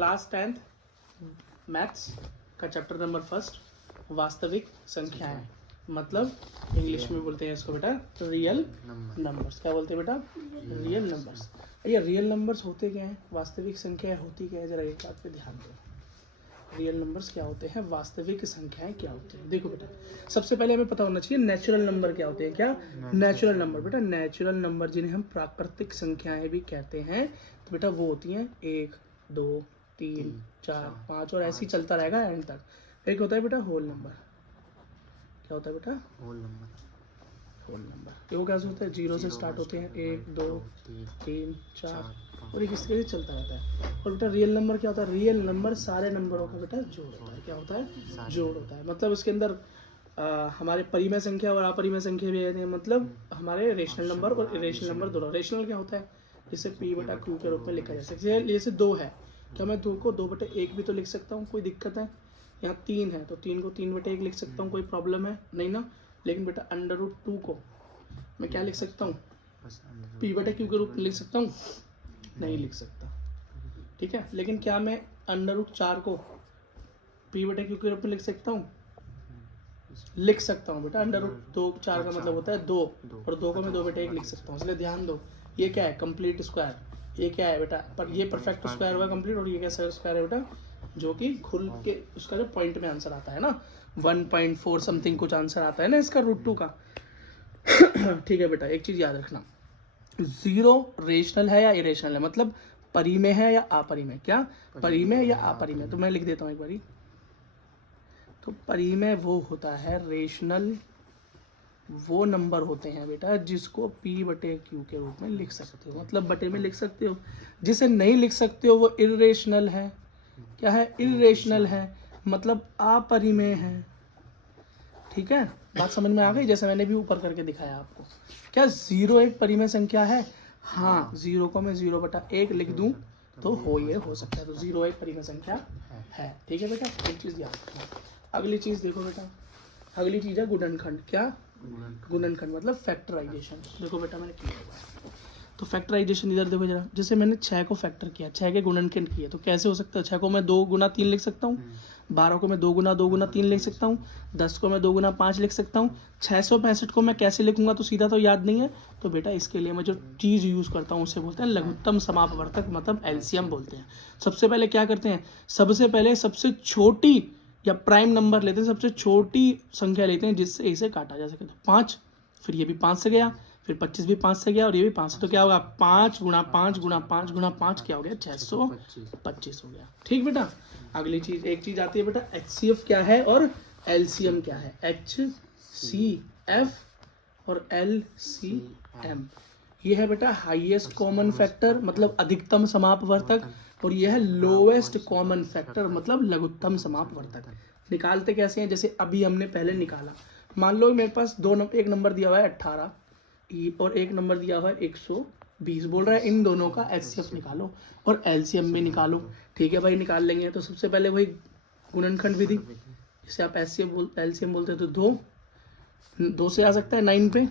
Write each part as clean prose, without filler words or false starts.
Class 10th maths का chapter number 1 वास्तविक संख्याएं, मतलब इंग्लिश में बोलते हैं इसको बेटा रियल नंबर्स। क्या बोलते हैं बेटा? Real numbers. ये रियल नंबर्स होते क्या हैं, वास्तविक संख्याएं होती क्या है, जरा एक बात पे ध्यान दो। रियल नंबर्स क्या होते हैं, वास्तविक संख्याएं क्या होती हैं। देखो बेटा, सबसे पहले हमें पता होना चाहिए नेचुरल नंबर क्या होते हैं। क्या? Natural number. बेटा नेचुरल नंबर जिन्हें हम प्राकृतिक संख्याएं भी कहते हैं, तो बेटा वो होती हैं 1 2 3 4 5 और ऐसे ही चलता रहेगा एंड तक। एक होता है बेटा होल नंबर। क्या होता है बेटा? Whole number. होल नंबर वो कैसे होता है? 0 से स्टार्ट होते हैं, 1 2 3 4 और एक इसके लिए चलता रहता है। और बेटा रियल नंबर क्या होता है? रियल नंबर सारे नंबर का बेटा जोड़ होता है। क्या होता है? जोड़ होता है। मतलब इसके अंदर हमारे परिमेय संख्या और अपरिमेय संख्या भी हैं, मतलब हमारे रेशनल नंबर और इरेशनल नंबर दोनों। रेशनल क्या होता है? जिसे p बटा q के रूप में लिखा जा सकता है। जैसे 2 है, क्या मैं 2 को 2/1 भी तो लिख सकता हूँ? कोई दिक्कत है? यहाँ 3 है तो 3 को 3/1 लिख सकता हूँ, कोई प्रॉब्लम है? नहीं ना। लेकिन बेटा √2 को मैं क्या लिख सकता हूँ? p बटा q के रूप में लिख सकता हूँ? नहीं लिख सकता। ठीक है। लेकिन क्या मैं √4 को p बटा q के रूप में लिख सकता हूँ? लिख सकता हूँ बेटा। √2 4 का मतलब होता है 2 और 2 को मैं 2/1 लिख सकता हूँ। इसलिए ध्यान दो, ये क्या है? Complete square. ये क्या है बेटा? पर ये परफेक्ट स्क्वायर हुआ कंप्लीट, और ये कैसा स्क्वायर है बेटा? जो कि खुल के उसका जो पॉइंट में आंसर आता है ना 1.4 समथिंग कुछ आंसर आता है ना इसका √2 का। ठीक है बेटा, एक चीज याद रखना, 0 रेशनल है या इरेशनल है, मतलब परिमेय है या अपरिमेय। क्या? परिमेय या अपरिमेय। तो मैं लिख देता हूँ एक बारी। तो परिमेय वो होता है, रेशनल वो नंबर होते हैं बेटा जिसको p/q के रूप में लिख सकते हो, मतलब बटे में लिख सकते हो। जिसे नहीं लिख सकते हो वो इरेशनल है। क्या है? इरेशनल है, मतलब अपरिमेय है। ठीक है, बात समझ में आ गई? जैसे मैंने भी ऊपर करके दिखाया आपको। क्या 0 एक परिमेय संख्या है? हाँ, 0 को मैं 0/1 लिख दूं तो ये हो सकता है। तो 0 एक परिमेय संख्या है। ठीक है बेटा, एक चीज याद रखना। अगली चीज देखो बेटा, अगली चीज है गुणनखंड। क्या? गुणनखंड मतलब फैक्टराइजेशन। देखो बेटा मैंने किया हुआ है, तो फैक्टराइजेशन इधर देखो जरा। जैसे मैंने 6 को फैक्टर किया, 6 के गुणनखंड किया, तो कैसे हो सकता है? 6 को मैं 2 गुना 3 लिख सकता हूँ, 12 को मैं 2 गुना 2 गुना 3 लिख सकता हूँ, 10 को मैं 2 गुना 5 लिख सकता हूँ। 665 को मैं कैसे लिखूंगा तो सीधा तो याद नहीं है। तो बेटा इसके लिए मैं जो चीज़ यूज़ करता हूँ उसे बोलते हैं लघुत्तम समापवर्तक, मतलब एलसीएम बोलते हैं। सबसे पहले क्या करते हैं? सबसे पहले सबसे छोटी या प्राइम नंबर लेते हैं, सबसे छोटी संख्या लेते हैं जिससे इसे काटा जा सके। तो 5, फिर ये भी 5 से गया, फिर 25 भी 5 से गया और ये भी 5 से। तो क्या होगा? 5 गुणा 5 गुणा 5 गुणा 5 क्या हो गया? 625 हो गया। ठीक बेटा। अगली चीज, एक चीज आती है बेटा HCF क्या है और LCM क्या है। HCF और LCM ये है बेटा हाईएस्ट कॉमन फैक्टर, मतलब अधिकतम समापवर्तक, और ये है लोएस्ट कॉमन फैक्टर, मतलब लघुत्तम समापवर्तक। निकालते कैसे हैं? जैसे अभी हमने पहले निकाला, मान लो मेरे पास एक नंबर दिया हुआ है 18 और एक नंबर दिया हुआ है 120, बोल रहा है इन दोनों का HCF निकालो और LCM भी निकालो। ठीक है भाई, निकाल लेंगे। तो सबसे पहले वही गुणनखंड विधि, जिसे आप LCM बोलते हैं। तो 2 से आ सकता है 9 पे,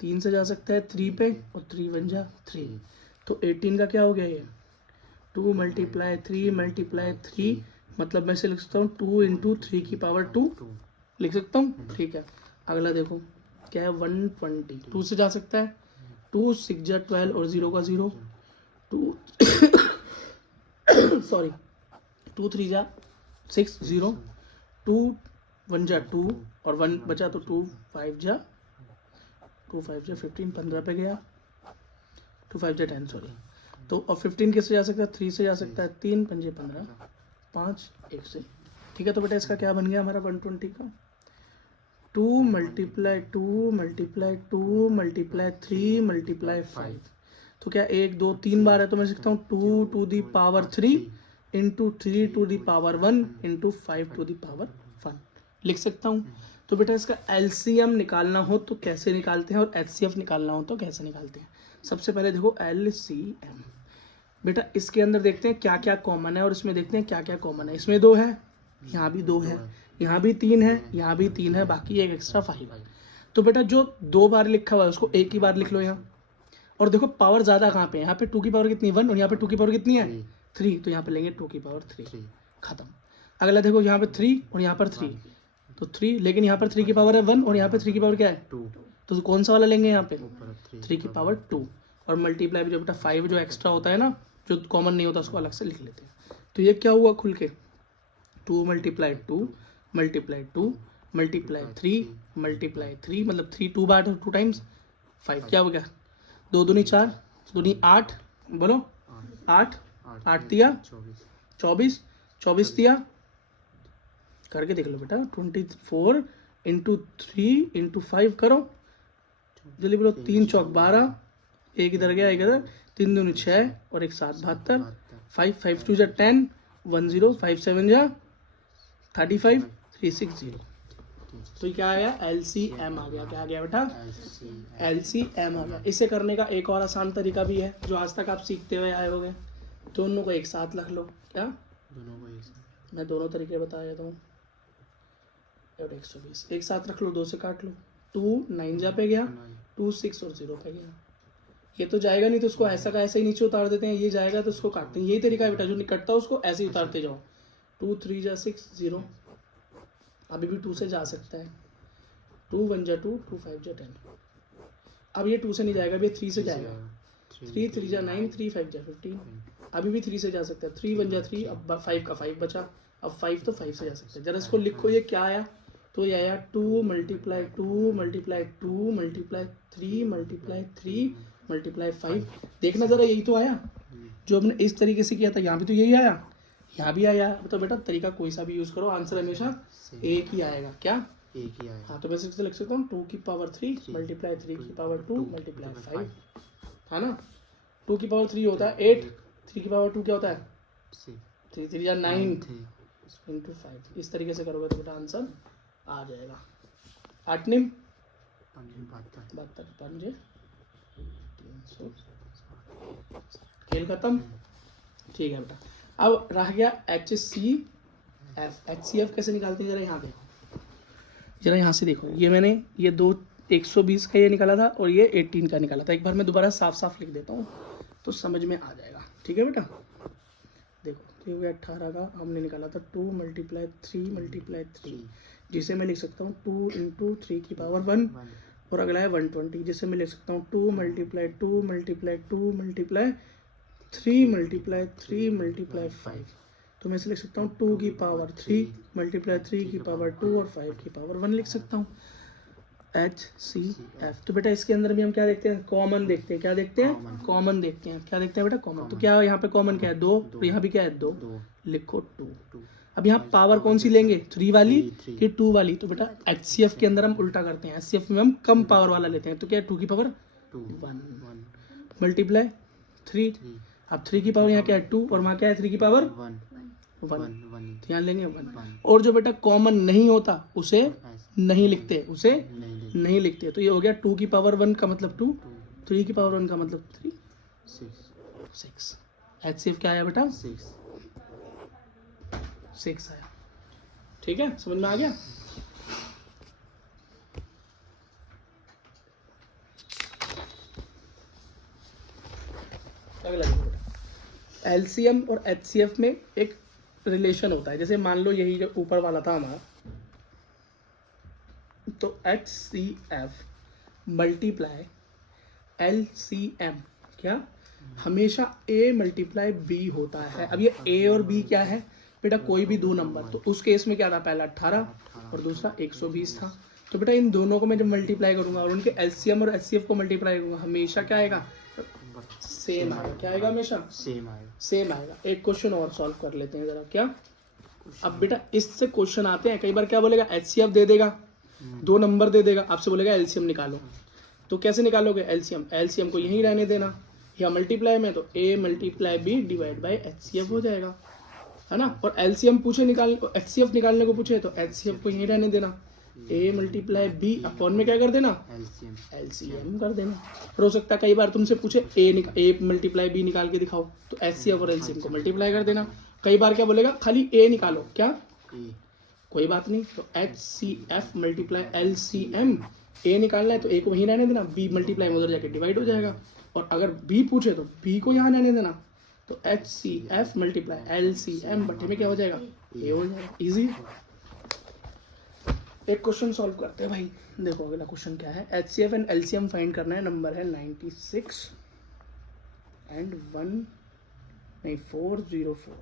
3 से जा सकता है 3 पे, और 3 बन जा 3। तो 18 का क्या हो गया? ये 2 × 3 × 3, मतलब मैं से लिख सकता हूँ 2 × 3 की पावर 2 लिख सकता हूँ। ठीक है, अगला देखो क्या है 120। 2 से जा सकता है, 2 6 जा 12 और 0 का 0, 2 सॉरी 2 3 जा 6 0, 2 1 जा 2 और 1 बचा, तो 2 5 जा 15, 15 पे गया, 2 5 जा 10 सॉरी। तो और 15 किससे जा सकता है? 3 से जा सकता है, 3 5 15, 5 1 से। ठीक है, तो बेटा इसका क्या बन गया हमारा 120 का? 2 × 2 × 2 × 3 × 5। तो क्या 1 2 3 बार है, तो मैं लिखता हूँ 2 to the power 3 × 3 to the power 1 × 5 to the power 1 लिख सकता हूँ। तो बेटा इसका LCM निकालना हो तो कैसे निकालते हैं और HCF निकालना हो तो कैसे निकालते हैं? सबसे पहले देखो LCM। बेटा इसके अंदर देखते हैं क्या क्या कॉमन है और इसमें देखते हैं क्या क्या कॉमन है। इसमें 2 है, यहाँ भी 2 है, यहाँ भी 3 है, यहाँ भी 3 है, बाकी एक एक्स्ट्रा 5 है। तो बेटा जो 2 बार लिखा हुआ है उसको एक ही बार लिख लो यहाँ। और देखो पावर ज़्यादा कहाँ पे है? यहाँ पे 2 की पावर कितनी? 1, और यहाँ पे 2 की पावर कितनी है? 3, तो यहाँ पे लेंगे 2 की पावर 3, खत्म। अगला देखो यहाँ पे 3 और यहाँ पर 3, तो 3, लेकिन यहाँ पर 3 की पावर है 1 और यहाँ पे 3 की पावर क्या है 2, तो कौन सा वाला लेंगे यहाँ पे 3 की पावर 2, और मल्टीप्लाई जो बेटा 5 जो एक्स्ट्रा होता है ना, जो कॉमन नहीं होता, उसको अलग से लिख लेते हैं। तो ये क्या हुआ खुल के 2 मल्टीप्लाई 2 मल्टीप्लाई 2 मल्टीप्लाई 3 मतलब 3 2 बार 2 टाइम्स 5, क्या हो गया 2 दूनी 4 दूनी 8, बोलो 8 8 दिया 24 दिया, करके देख लो बेटा 24 इंटू 3 इंटू 5 करो जल्दी बोलो, 3 चौक 12, एक इधर गया एक इधर, 3 दूनी 6 और 1 7 72, 5 5 2 जा 10, 1 0 5 7 जा 35 3 6 0। तो ये क्या आया LCM आ गया, क्या आ गया बेटा LCM आ गया। इसे करने का एक और आसान तरीका भी है जो आज तक आप सीखते हुए आए होंगे, दोनों को एक साथ रख लो। क्या दोनों को एक साथ, मैं दोनों तरीके बता देता हूँ। 120 एक साथ रख लो, 2 से काट लो, 2 9 जा पे गया, 2 6 और 0 पे गया। ये तो जाएगा नहीं तो उसको ऐसा का ऐसा ही नीचे उतार देते हैं, ये जाएगा तो उसको काटते हैं। यही तरीका है बेटा, जो निकटता है उसको ऐसे ही उतारते जाओ। 2 3 जा 6 0, अभी भी 2 से जा सकता है, 2 1 जा 2 2 5 जा 10। अब ये 2 से नहीं जाएगा, अब ये 3 से जाएगा, 3 3 जा 9 3 5 जा 15, अभी भी 3 से जा सकता है, 3 1 जा 3, अब 5 का 5 बचा, अब 5 तो 5 से जा सकता है। जरा इसको लिखो, ये क्या आया, तो ये आया 2 multiply 2 multiply 2 multiply 3 multiply 3 multiply 5। देखना जरा, यही तो आया जो हमने इस तरीके से किया था, यहाँ भी तो यही आया, यहाँ भी आया। तो बेटा तरीका कोई सा भी यूज करो, आंसर हमेशा एक ही आएगा। क्या एक ही आएगा? हाँ, तो मैं इससे लिख सकता हूँ 2 की पावर 3 मल्टीप्लाई 3 की पावर 2 मल्टीप्लाई 5, है ना। 2 की पावर 3 होता है 8, 3 की पावर 2 क्या होता है 3 3 या 9 इंटू 5। इस तरीके से करोगे तो बेटा आंसर आ जाएगा। 8 निम 72 5 300, खेल खत्म। ठीक है बेटा, अब रह गया HCF। HCF कैसे निकालते हैं, जरा यहाँ देखो, जरा यहाँ से देखो। ये मैंने ये 120 का ये निकाला था और ये 18 का निकाला था। एक बार मैं दोबारा साफ साफ लिख देता हूँ तो समझ में आ जाएगा। ठीक है बेटा, देखो, ये हो गया 18 का हमने निकाला था 2 मल्टीप्लाई 3 मल्टीप्लाई 3, जिसे मैं लिख सकता हूँ 2 इंटू 3 की पावर 1, और अगला है 120, जिसे मैं लिख सकता हूँ 2 multiply 2 multiply 2 multiply 3 multiply 3 multiply 5। तो मैं इसे लिख सकता हूँ 2 की पावर 3 मल्टीप्लाई 3 की पावर 2 और 5 की पावर 1 लिख सकता हूँ। HCF। तो बेटा इसके अंदर भी हम क्या देखते हैं, कॉमन देखते हैं। क्या देखते हैं, कॉमन देखते हैं। क्या देखते हैं बेटा, कॉमन। तो क्या यहाँ पे कॉमन क्या है 2, और यहाँ भी क्या है 2, लिखो 2। अब यहाँ पावर कौन सी लेंगे, 3 वाली कि 2 वाली। तो बेटा HCF के अंदर हम उल्टा करते हैं, HCF में हम कम पावर वाला लेते हैं। तो क्या है 2 की पावर 1 मल्टीप्लाई 3, अब 3 की पावर यहाँ क्या है 2 और वहाँ क्या है 3 की पावर 1, यहाँ लेंगे 1। और जो बेटा कॉमन नहीं होता उसे नहीं लिखते, उसे नहीं लिखते। तो ये हो गया 2 की पावर 1 का मतलब 2, 3 की पावर 1 का मतलब 3, 6। HCF क्या आया बेटा 6 आया। ठीक है, समझ में आ गया। अगला LCM और HCF में एक रिलेशन होता है। जैसे मान लो यही जो ऊपर वाला था हमारा, तो HCF मल्टीप्लाई LCM क्या हमेशा A मल्टीप्लाई B होता है। अब ये A और B क्या है बेटा, कोई भी दो नंबर। तो उस केस में क्या था, पहला 18 और दूसरा 120 था। तो बेटा इन दोनों को मैं जब मल्टीप्लाई करूंगा और उनके LCM और HCF को मल्टीप्लाई करूंगा, हमेशा क्या आएगा, सेम आएगा। क्या आएगा, हमेशा सेम आएगा। एक क्वेश्चन और सॉल्व कर लेते हैं जरा। क्या, अब बेटा इससे क्वेश्चन आते हैं, कई बार क्या बोलेगा HCF दे देगा, 2 नंबर दे देगा, आपसे बोलेगा LCM निकालो। तो कैसे निकालोगे LCM को यहीं रहने देना, या मल्टीप्लाई में तो A multiply B divide by HCF हो जाएगा, है ना। और LCM पूछे HCF निकालने को पूछे तो HCF को यहीं रहने देना, A मल्टीप्लाई B अपॉन में क्या कर देना, LCM कर देना। फिर हो सकता है कई बार तुमसे पूछे A मल्टीप्लाई B निकाल के दिखाओ, तो HCF और LCM को मल्टीप्लाई कर देना। कई बार क्या बोलेगा, खाली A निकालो, क्या कोई बात नहीं, तो HCF मल्टीप्लाई LCM, A निकालना है तो A को वहीं रहने देना, B मल्टीप्लाई उधर जाके डिवाइड हो जाएगा। और अगर B पूछे तो B को यहाँ रहने देना, तो HCF मल्टीप्लाई LCM बटे में क्या हो जाएगा, A हो जाएगा। इजी। एक क्वेश्चन सॉल्व करते हैं भाई। देखो अगला क्वेश्चन क्या है, HCF एंड LCM फाइंड करना है। नंबर है 96 एंड 404।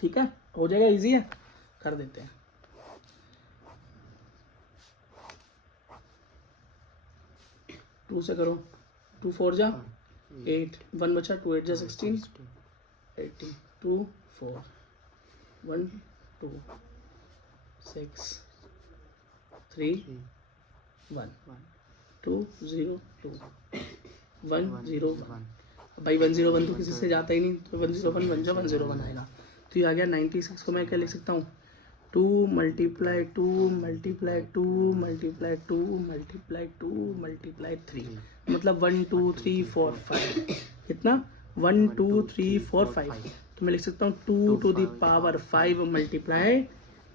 ठीक है, हो जाएगा, इजी है, कर देते हैं। टू से करो, 2 4 जा 8, 1 बचा, 2 8 जा 16, 18, 2 4 1 2 6 3 1 2 0 2 1 0 1। भाई 101 तो किसी से जाता ही नहीं, तो 101 बन जा 101 आएगा। तो ये आ गया 96 को मैं क्या लिख सकता हूँ, 2 multiply 2 multiply 2 multiply 2 multiply 2 multiply 3, मतलब 1 2 3 4 5। कितना, 1 2 3 4 5। तो मैं लिख सकता हूँ 2 टू द पावर 5 मल्टीप्लाई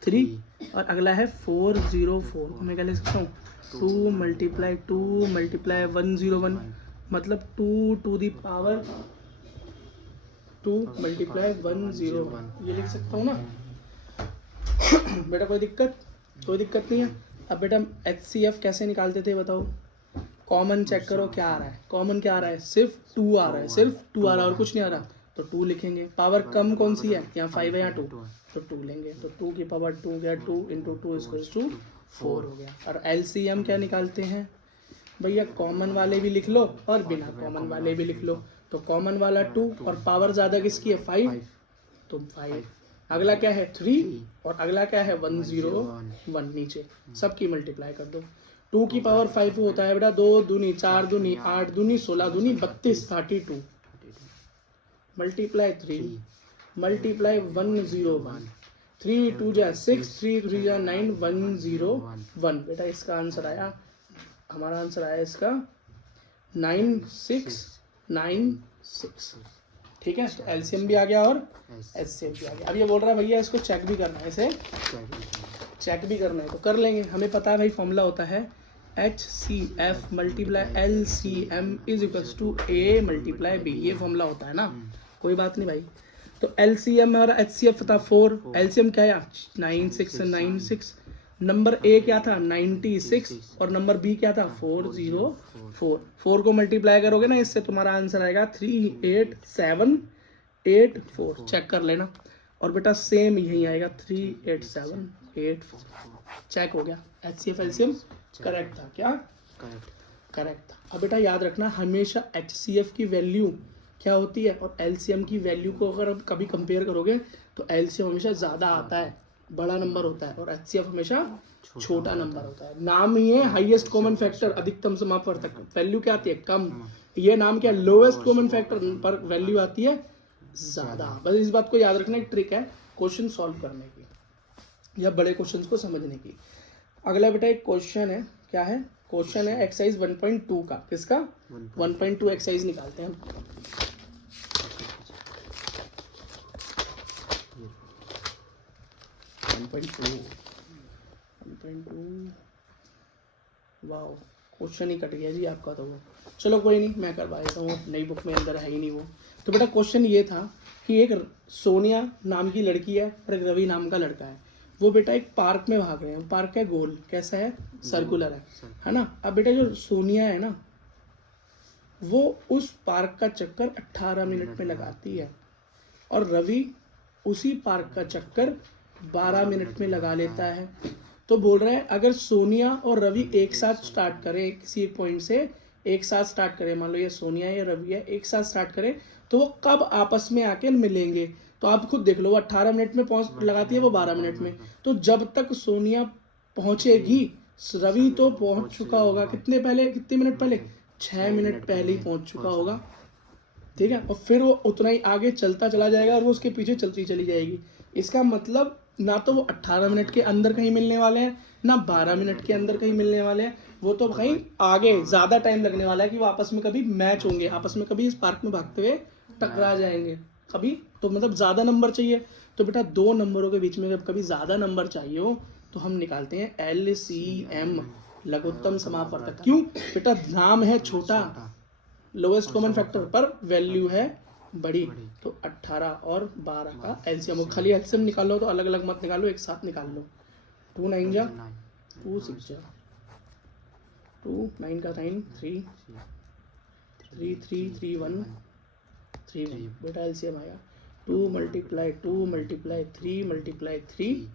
3। और अगला है 404 को मैं क्या लिख सकता हूँ, 2 मल्टीप्लाई 2 मल्टीप्लाई 101, मतलब 2 टू द पावर 2 मल्टीप्लाई 101। ये लिख सकता हूँ ना बेटा, कोई दिक्कत नहीं है। अब बेटा HCF कैसे निकालते थे बताओ, कॉमन चेक करो क्या आ रहा है, कॉमन क्या आ रहा है, सिर्फ 2 आ रहा है, सिर्फ 2 आ रहा है और कुछ नहीं आ रहा, तो 2 लिखेंगे। पावर कम कौन सी है, यहाँ 5 है या 2, तो 2 लेंगे। तो 2 की पावर 2 गया, 2 इंटू 2 इक्वल्स टू 4 हो गया। और LCM क्या निकालते हैं भैया, कॉमन वाले भी लिख लो और बिना कॉमन वाले भी लिख लो। तो कॉमन वाला 2 और पावर ज्यादा किसकी है 5, तो 5। अगला क्या है 3 और अगला क्या है 101, नीचे सबकी मल्टीप्लाई कर दो। 2 की पावर 5 होता है बेटा 2 दूनी 4 दूनी 8 दूनी 16 दूनी 32 32 मल्टीप्लाई 3 मल्टीप्लाई 101, 3 2 जा 6 3 3 जा 9 101। बेटा इसका आंसर आया, हमारा आंसर आया इसका 9696। ठीक है, तो LCM भी आ गया और HCF भी आ गया। अब ये बोल रहा है भैया इसको चेक भी करना है, इसे चेक भी करना है, तो कर लेंगे। हमें पता है भाई फॉर्मूला होता है HCF multiply LCM is equals to A multiply B, ये फॉर्मूला होता है ना, कोई बात नहीं भाई। तो LCM और HCF था 4, LCM क्या है 9696, नंबर A क्या था 96 और नंबर B क्या था 404। 4 को मल्टीप्लाई करोगे ना इससे, तुम्हारा आंसर आएगा 38784। चेक कर लेना। और बेटा सेम यही आएगा 38784। चेक हो गया, HCF LCM करेक्ट था क्या, करेक्ट था। अब बेटा याद रखना, हमेशा HCF की वैल्यू क्या होती है और LCM की वैल्यू को अगर आप कभी कंपेयर करोगे तो LCM हमेशा ज़्यादा आता है, बड़ा नंबर होता है, और HCF हमेशा छोटा नंबर होता है। नाम ही है हाईएस्ट कॉमन फैक्टर, अधिकतम समापवर्तक, वैल्यू क्या आती है कम। ये नाम क्या है, लोएस्ट कॉमन फैक्टर पर वैल्यू आती है ज़्यादा। बस इस बात को याद रखना, एक ट्रिक है क्वेश्चन सॉल्व करने की या बड़े क्वेश्चन को समझने की। अगला बेटा एक क्वेश्चन है, क्या है क्वेश्चन है एक्सरसाइज 1.2 का, किसका 1.2 एक्सरसाइज निकालते हैं हम। 1.2 वाह, क्वेश्चन ही कट गया जी आपका, तो वो चलो कोई नहीं, मैं करवा देता हूँ, नई बुक में अंदर है ही नहीं वो। तो बेटा क्वेश्चन ये था कि एक सोनिया नाम की लड़की है और एक रवि नाम का लड़का है, वो बेटा एक पार्क में भाग रहे हैं। पार्क का गोल कैसा है, सर्कुलर है ना। अब बेटा जो सोनिया है ना, वो उस पार्क का चक्कर 18 मिनट में लगाती है और रवि उसी पार्क का चक्कर 12 मिनट में लगा लेता है। तो बोल रहा है अगर सोनिया और रवि एक साथ स्टार्ट करें, किसी एक पॉइंट से एक साथ स्टार्ट करें, मान लो ये सोनिया या रवि है, एक साथ स्टार्ट करें, तो वो कब आपस में आके मिलेंगे। तो आप खुद देख लो, वो 18 मिनट में पहुंच लगाती है, वो 12 मिनट में। तो जब तक सोनिया पहुंचेगी, रवि तो पहुंच चुका होगा कितने मिनट पहले, 6 मिनट पहले ही पहुंच चुका होगा। ठीक है, और फिर वो उतना ही आगे चलता चला जाएगा और वो उसके पीछे चलती चली जाएगी। इसका मतलब ना तो वो 18 मिनट के अंदर कहीं मिलने वाले हैं, ना 12 मिनट के अंदर कहीं मिलने वाले हैं, वो तो कहीं आगे ज़्यादा टाइम लगने वाला है कि वो आपस में कभी मैच होंगे, आपस में कभी इस पार्क में भागते हुए टकरा जाएंगे कभी। तो मतलब ज़्यादा नंबर चाहिए। तो बेटा दो नंबरों के बीच में जब कभी ज़्यादा नंबर चाहिए हो तो हम निकालते हैं LCM, लघुत्तम समापवर्तक। क्यों बेटा, नाम है छोटा, लोएस्ट कॉमन फैक्टर, पर वैल्यू है बड़ी, तो 18 और 12 का एलसीएम। खाली एलसीएम निकालो तो अलग अलग मत निकालो, एक साथ निकाल लो। 2 9 जा 2 6 जा 2 9 का 9 3 3 3 3 1 3 1 बेटा एलसीएम आया 2 मल्टीप्लाई 2 मल्टीप्लाई 3 मल्टीप्लाई 3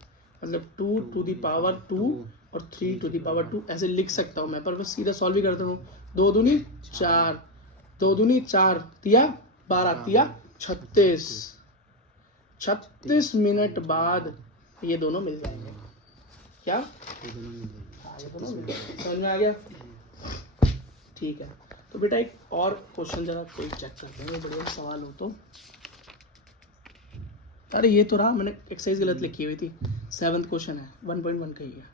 मतलब 2 टू द पावर 2 और 3 टू द पावर 2 ऐसे लिख सकता हूँ मैं, पर बस सीधा सॉल्व ही करता हूँ। 2 दूनी 4 2 दूनी 4 तिया 12 तिया 36 36 मिनट बाद ये दोनों मिल जाएंगे। क्या ये दोनों मिल जाएंगे? समझ में आ गया? ठीक है, तो बेटा एक और क्वेश्चन जरा कोई चेक करते हैं, बढ़िया सवाल हो तो। अरे ये तो रहा, मैंने एक्सरसाइज गलत लिखी हुई थी। 7th क्वेश्चन है, 1.1 का ही है।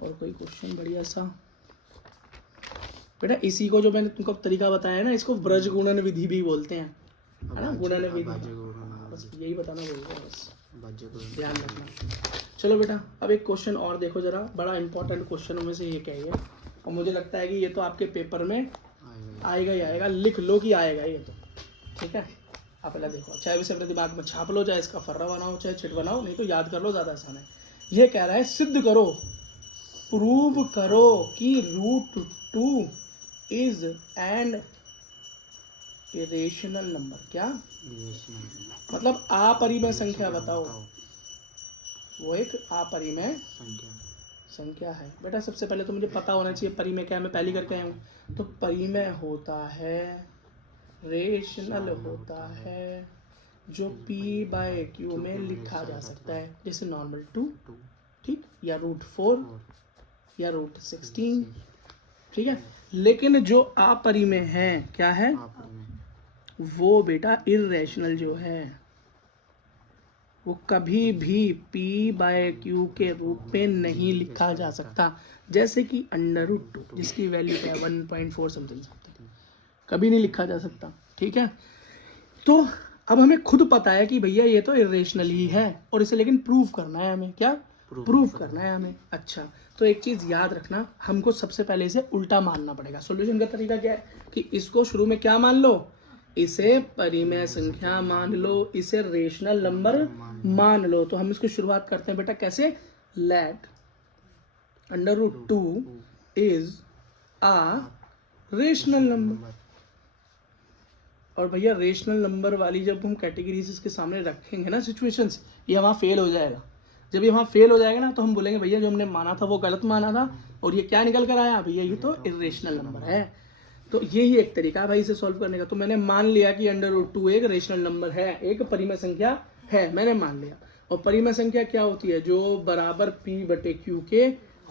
और कोई क्वेश्चन बढ़िया सा बेटा, इसी को जो मैंने तुमको तरीका बताया ना, इसको ब्रज गुणन विधि भी बोलते हैं, है ना? गुणन विधि, बस यही बताना बोलते हैं, बस ध्यान रखना। चलो बेटा अब एक क्वेश्चन और देखो जरा, बड़ा इंपॉर्टेंट क्वेश्चन में से ये क्या है, और मुझे लगता है कि ये तो आपके पेपर में आएगा ही आएगा, लिख लो कि आएगा ये तो, ठीक है? आप पहले देखो, चाहे इसे अपने दिमाग में छाप लो, चाहे इसका फर्रा बनाओ, चाहे चिट बनाओ, नहीं तो याद कर लो, ज़्यादा आसान है। ये कह रहा है सिद्ध करो, प्रूव करो कि √2 इज एंड इरेशनल नंबर। क्या मतलब अपरिमेय संख्या बताओ, वो एक अपरिमेय संख्या है। बेटा सबसे पहले तो मुझे पता होना चाहिए परिमेय क्या है, मैं पहली करके आया हूँ। तो परिमेय होता है, रेशनल होता है, जो p/q में लिखा जा सकता है, जैसे नॉर्मल 2, ठीक, या √4 या √16, ठीक है। लेकिन जो अपरिमेय है, क्या है वो बेटा इर्रेशनल जो है, वो कभी भी p/q के रूप में नहीं लिखा जा सकता। जैसे कि √2 जिसकी वैल्यू है 1.4 समथिंग, कभी नहीं लिखा जा सकता, ठीक है। तो अब हमें खुद पता है कि भैया ये तो इर्रेशनल ही है, और इसे लेकिन प्रूव करना है हमें। क्या प्रूव करना है हमें? अच्छा, तो एक चीज याद रखना, हमको सबसे पहले इसे उल्टा मानना पड़ेगा। सॉल्यूशन का तरीका क्या है कि इसको शुरू में क्या मान लो, इसे परिमेय संख्या मान लो, इसे रेशनल नंबर मान लो। तो हम इसको शुरुआत करते हैं बेटा कैसे, let √2 is a rational number. और भैया रेशनल नंबर वाली जब हम कैटेगरीज इसके सामने रखेंगे ना, सिचुएशंस, ये वहाँ फेल हो जाएगा। जब ये वहाँ फेल हो जाएगा ना, तो हम बोलेंगे भैया जो हमने माना था वो गलत माना था, और ये क्या निकल कर आया भैया, ये तो इर्रेशनल नंबर है। तो यही एक तरीका है भाई इसे सॉल्व करने का। तो मैंने मान लिया कि √2 एक रेशनल नंबर है, एक परिमेय संख्या है, मैंने मान लिया। और परिमेय संख्या क्या होती है, जो बराबर p/q के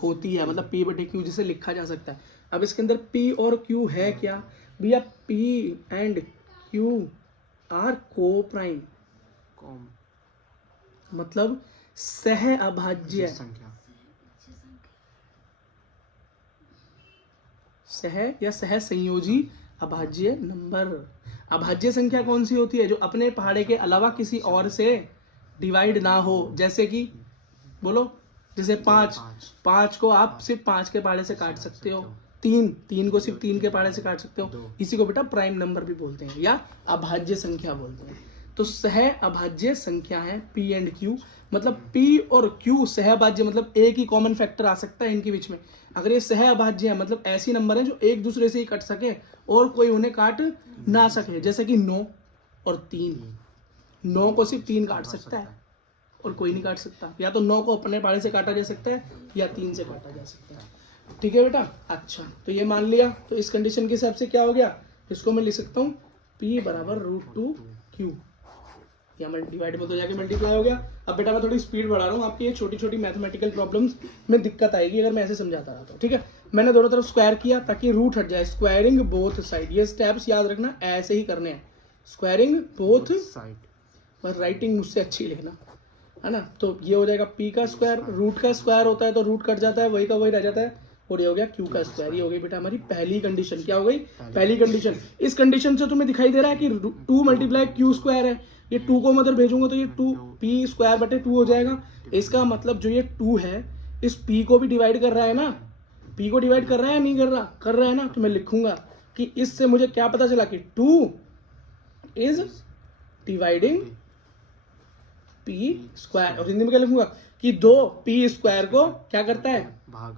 होती है, मतलब p/q जिसे लिखा जा सकता है। अब इसके अंदर p और q है क्या भैया, p एंड q आर को प्राइम, मतलब सह अभाज्य, सह या सह संयोजी अभाज्य नंबर। अभाज्य संख्या कौन सी होती है, जो अपने पहाड़े के अलावा किसी और से डिवाइड ना हो। जैसे कि बोलो, जैसे 5 को आप सिर्फ 5 के पहाड़े से काट सकते हो, 3 को सिर्फ 3 के पहाड़े से काट सकते हो। इसी को बेटा प्राइम नंबर भी बोलते हैं या अभाज्य संख्या बोलते हैं। तो सह अभाज्य संख्या है p एंड q, मतलब p और q सह अभाज्य, मतलब एक ही कॉमन फैक्टर आ सकता है इनके बीच में। अगर ये सह अभाज्य है, मतलब ऐसी नंबर है जो एक दूसरे से ही कट सके और कोई उन्हें काट ना सके। जैसे कि 9 और 3, 9 को सिर्फ 3 काट सकता है और कोई नहीं काट सकता। या तो 9 को अपने पहाड़े से काटा जा सकता है या 3 से काटा जा सकता है, ठीक है बेटा। अच्छा, तो ये मान लिया। तो इस कंडीशन के हिसाब से क्या हो गया, इसको मैं लिख सकता हूँ p बराबर √2q, या डिवाइड में तो जाके मल्टीप्लाई हो गया। अब बेटा मैं थोड़ी स्पीड बढ़ा रहा हूँ, आपकी ये छोटी छोटी मैथमेटिकल प्रॉब्लम्स में दिक्कत आएगी अगर मैं ऐसे समझाता रहता हूँ, ठीक है। मैंने दोनों तरफ स्क्वायर किया ताकि रूट हट जाए, स्क्वायरिंग बोथ साइड। ये स्टेप्स याद रखना, ऐसे ही करने हैं, स्क्वायरिंग बोथ साइड, पर राइटिंग मुझसे अच्छी लिखना, है ना। तो ये हो जाएगा p का स्क्वायर, रूट का स्क्वायर होता है तो रूट कट जाता है, वही का वही रह जाता है, और ये हो गया q का स्क्वायर। ये हो गई बेटा हमारी पहली कंडीशन। क्या हो गई पहली कंडीशन। इस कंडीशन से तुम्हें दिखाई दे रहा है कि 2 मल्टीप्लाई q स्क्वायर है, ये 2 को मदर भेजूंगा तो ये 2 p स्क्वायर बटे 2 हो जाएगा। इसका मतलब जो ये 2 है इस p को भी डिवाइड कर रहा है ना, p को डिवाइड कर रहा है या नहीं कर रहा, कर रहा है ना, तो मैं लिखूंगा कि इससे मुझे क्या पता चला कि 2 इज डिवाइडिंग पी स्क्वायर, और हिंदी में क्या लिखूंगा कि 2 पी स्क्वायर को क्या करता है,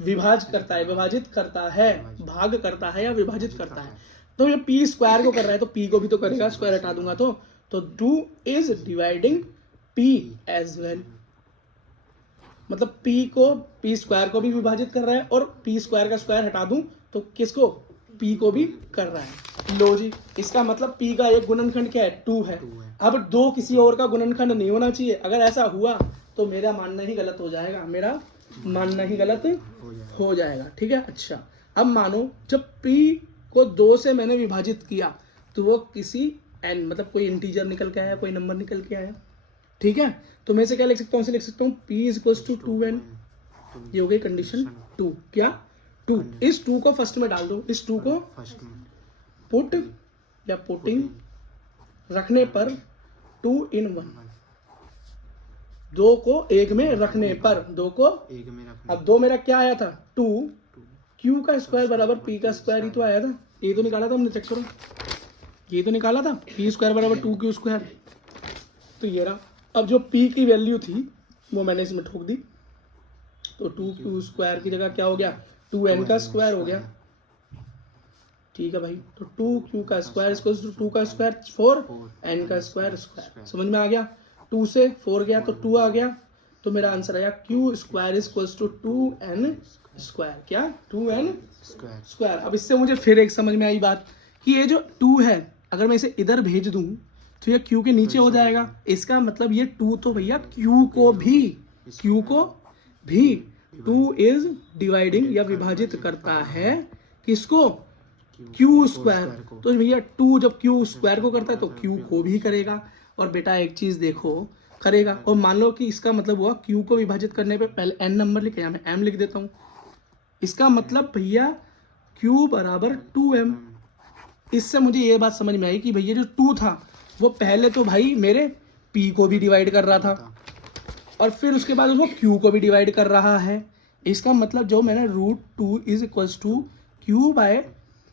विभाजित करता है, विभाजित करता है, भाग करता है या विभाजित करता है। तो ये पी स्क्वायर को कर रहा है तो पी को भी तो करेगा, स्क्वायर हटा दूंगा तो 2 is dividing P as well, मतलब पी को पी स्क्वायर को भी विभाजित कर रहा है और पी स्क्वायर का स्क्वायर हटा दूं तो किसको, पी को भी कर रहा है। लो जी, इसका मतलब पी का एक गुणनखंड क्या है, 2 है। अब 2 किसी और का गुणनखंड नहीं होना चाहिए, अगर ऐसा हुआ तो मेरा मानना ही गलत हो जाएगा, मेरा मानना ही गलत हो जाएगा। ठीक है, अच्छा अब मानो जब p को 2 से मैंने विभाजित किया तो वो किसी n, मतलब कोई इंटीजर निकल के आया, कोई नंबर निकल के आया। ठीक है, तो मैं से क्या लिख सकता हूँ, लिख सकता हूँ p is equal to 2n, ये हो गई कंडीशन 2। क्या 2, इस 2 को फर्स्ट में डाल दो, इस 2 को पुट या पुटिंग रखने पर 2 in 1, 2 को 1 में रखने पर, 2 को 1 में रखने, अब 2 मेरा क्या आया था 2, q का स्क्वायर बराबर p का स्क्वायर ही तो आया था, ये तो निकाला था हमने, चेक करो ये तो निकाला था, p स्क्वायर बराबर 2q स्क्वायर, तो ये रहा। अब जो p की वैल्यू थी वो मैंने इसमें ठोक दी, तो 2q स्क्वायर की जगह क्या हो गया, 2n का स्क्वायर हो गया। ठीक है भाई, तो 2q का स्क्वायर इक्वल्स टू 2 का स्क्वायर 4, n का स्क्वायर स्क्वायर, समझ में आ गया। 2 से 4 गया तो 2 आ गया, तो मेरा आंसर आया q square equals to 2n square, क्या 2n स्क्वायर। अब इससे मुझे फिर एक समझ में आई बात कि ये जो 2 है अगर मैं इसे इधर भेज दूं तो ये q के नीचे हो जाएगा, इसका मतलब ये 2 तो भैया q को भी 2 इज डिवाइडिंग या विभाजित करता है, किसको, q स्क्वायर। तो भैया 2 जब q स्क्वायर को करता है तो q को भी करेगा। और बेटा एक चीज देखो, करेगा, और मान लो कि इसका मतलब हुआ q को विभाजित करने पे पहले n नंबर लिखे, यहाँ मैं m लिख देता हूँ, इसका मतलब भैया q बराबर 2m। इससे मुझे ये बात समझ में आई कि भैया जो 2 था वो पहले तो भाई मेरे p को भी डिवाइड कर रहा था और फिर उसके बाद वो q को भी डिवाइड कर रहा है। इसका मतलब जो मैंने √2 is equals to q by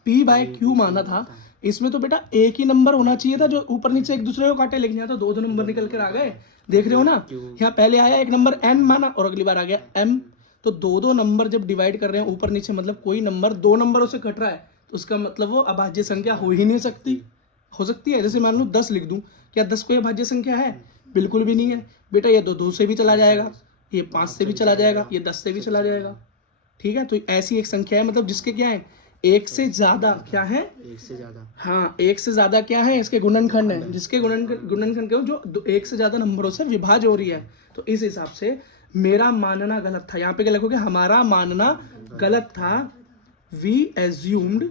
p by q माना था, इसमें तो बेटा एक ही नंबर होना चाहिए था जो ऊपर नीचे एक दूसरे को काटे, लेकिन यहाँ तो 2 नंबर निकल कर आ गए, देख रहे हो ना। यहाँ पहले आया एक नंबर n माना और अगली बार आ गया m, तो 2 नंबर जब डिवाइड कर रहे हैं ऊपर नीचे, मतलब कोई नंबर 2 नंबरों से कट रहा है तो उसका मतलब वो अभाज्य संख्या हो ही नहीं सकती। हो सकती है, जैसे मान लो 10 लिख दूं, क्या 10 कोई अभाज्य संख्या है, बिल्कुल भी नहीं है बेटा। ये 2 से भी चला जाएगा, ये 5 से भी चला जाएगा, ये 10 से भी चला जाएगा। ठीक है, तो ऐसी एक संख्या है, मतलब जिसके क्या है, एक से ज्यादा, क्या है, एक से ज्यादा, हाँ एक से ज्यादा क्या है, इसके गुणनखंड है, जिसके गुणनखंड के जो एक से ज्यादा नंबरों से विभाज्य हो रही है। तो इस हिसाब से मेरा मानना गलत था, यहाँ पे क्या लिखोगे, हमारा मानना गलत था। वी एज्यूम्ड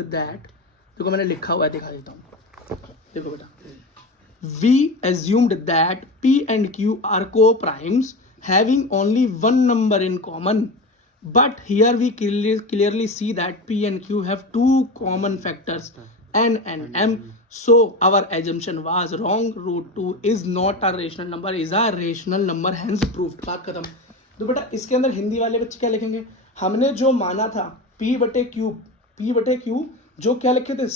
दैट, देखो मैंने लिखा हुआ है, दिखा देता हूँ, देखो बेटा, we assumed that p and q are co-primes having only one number in common, but here we clearly see that p and q have 2 common factors, n and m, so our assumption was wrong. √2 is not a rational number, is a rational number, hence proved। बात खत्म। तो बेटा इसके अंदर हिंदी वाले बच्चे क्या लिखेंगे, हमने जो माना था p बटे q जो क्या लिखे थे,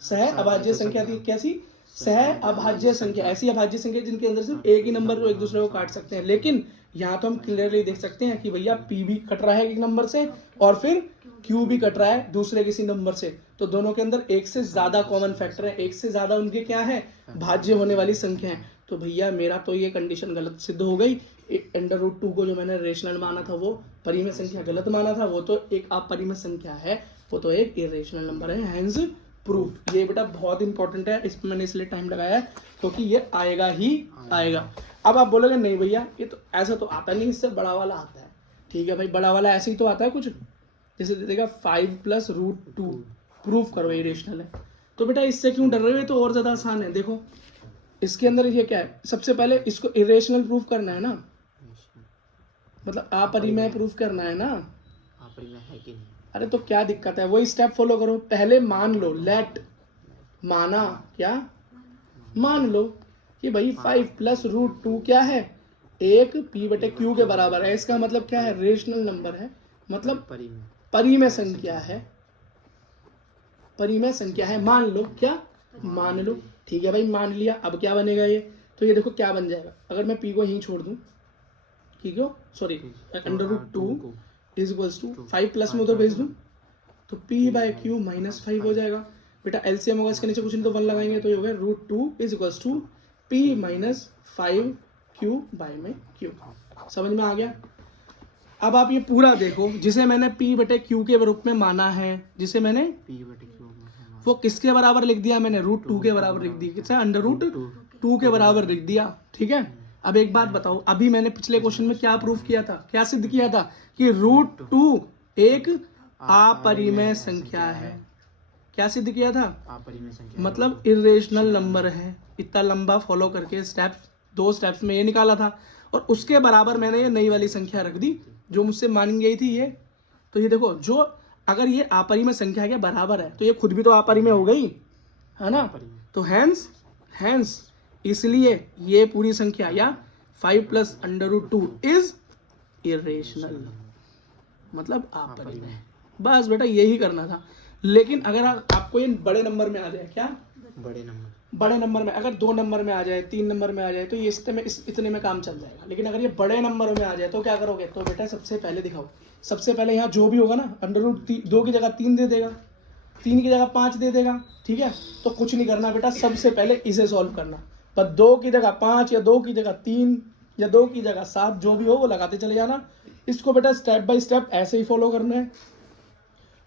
सह अभाज्य संख्या थी, कैसी, सह अभाज्य संख्या, ऐसी अभाज्य संख्या जिनके अंदर सिर्फ एक ही नंबर को एक दूसरे को काट सकते हैं। लेकिन यहाँ तो हम क्लियरली देख सकते हैं कि भैया p भी कट रहा है एक नंबर से और फिर q भी कट रहा है दूसरे किसी नंबर से, तो दोनों के अंदर एक से ज्यादा कॉमन फैक्टर है, एक से ज्यादा उनके क्या है, भाज्य होने वाली संख्या है। तो भैया मेरा तो ये कंडीशन गलत सिद्ध हो गई। √2 को जो मैंने रेशनल माना था वो परिमेय संख्या गलत माना था, वो तो एक अपरिमेय संख्या है, वो तो एक इरेशनल नंबर है, हैंस प्रूफ। ये बेटा बहुत इंपॉर्टेंट है, इस पर मैंने इसलिए टाइम लगाया है क्योंकि ये आएगा ही आएगा। अब आप बोलोगे नहीं भैया ये तो ऐसा तो आता नहीं, इससे बड़ा वाला आता है। ठीक है भाई, बड़ा वाला ऐसे ही तो आता है कुछ, जैसे दे देगा 5 + √2, प्रूफ करो ये रेशनल है। तो बेटा इससे क्यों डर रहे हो, तो और ज्यादा आसान है। देखो इसके अंदर ये क्या है, सबसे पहले इसको इरेशनल प्रूफ करना है ना, मतलब अपरिमेय प्रूफ करना है ना, अपरिमेय है कि नहीं। अरे तो क्या दिक्कत है, वही स्टेप फॉलो करो। पहले मान लो, लेट, माना, क्या मान लो कि भाई 5 + √2 क्या है, एक p बटे q के बराबर है। इसका मतलब क्या है, रेशनल नंबर है, मतलब परिमेय संख्या है, परिमेय संख्या है, मान लो, क्या मान लो, ठीक है भाई मान लिया। अब क्या बनेगा ये, तो ये देखो क्या बन जाएगा, अगर मैं p को यहीं छोड़ दूं, ठीक है sorry √2 is equals to 5 plus में उधर भेज दूं तो p/q -5 हो जाएगा। बेटा एलसीएम होगा, इसके नीचे कुछ नहीं तो 1 लगाएंगे तो ये हो गया √2 is equals to p - 5q/q। समझ में आ गया। अब आप ये पूरा देखो, जिसे मैंने p/q के रूप में माना है, जिसे मैंने वो किसके बराबर लिख दिया, मैंने √2 के बराबर लिख दिया, कितना √2 के बराबर लिख दिया, ठीक है। अब एक बात बताओ, अभी मैंने पिछले क्वेश्चन में क्या प्रूफ किया था, क्या सिद्ध किया था कि √2 एक अपरिमेय संख्या है। क्या सिद्ध किया था, अपरिमेय संख्या, मतलब इरेशनल नंबर है। इतना लंबा फॉलो करके स्टेप्स, 2 स्टेप्स में ये निकाला था, और उसके बराबर मैंने ये नई वाली संख्या रख दी जो मुझसे मानी गई थी ये। तो ये देखो, जो अगर ये अपरिमेय संख्या के बराबर है तो ये खुद भी तो अपरिमेय हो गई है ना। तो हैंस इसलिए ये पूरी संख्या या 5 + √2 इज इरेशनल, मतलब अपरिमेय। बस बेटा यही करना था। लेकिन अगर आपको ये बड़े नंबर में आ जाए, क्या बड़े नंबर में, अगर 2 नंबर में आ जाए, 3 नंबर में आ जाए, तो ये इतने में काम चल जाएगा। लेकिन अगर ये बड़े नंबरों में आ जाए तो क्या करोगे, तो बेटा सबसे पहले दिखाओ, सबसे पहले यहाँ जो भी होगा ना, √2 की जगह 3 दे देगा, 3 की जगह 5 दे देगा, ठीक है। तो कुछ नहीं करना बेटा, सबसे पहले इसे सॉल्व करना, पर 2 की जगह 5 या 2 की जगह 3 या 2 की जगह 7 जो भी हो वो लगाते चले जाना। इसको बेटा स्टेप बाय स्टेप ऐसे ही फॉलो करना है,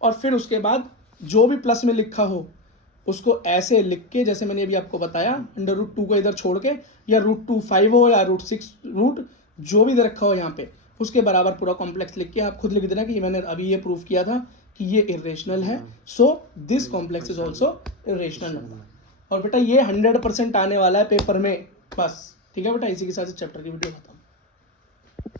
और फिर उसके बाद जो भी प्लस में लिखा हो उसको ऐसे लिख के, जैसे मैंने अभी आपको बताया, √2 को इधर छोड़ के, या √2 5 हो या √6 जो भी इधर रखा हो यहाँ पे, उसके बराबर पूरा कॉम्प्लेक्स लिख के आप खुद लिख देना कि मैंने अभी ये प्रूफ किया था कि ये इरेशनल है, so this complex is also irrational number. और बेटा ये 100% आने वाला है पेपर में, बस ठीक है बेटा। इसी के साथ चैप्टर की वीडियो खत्म।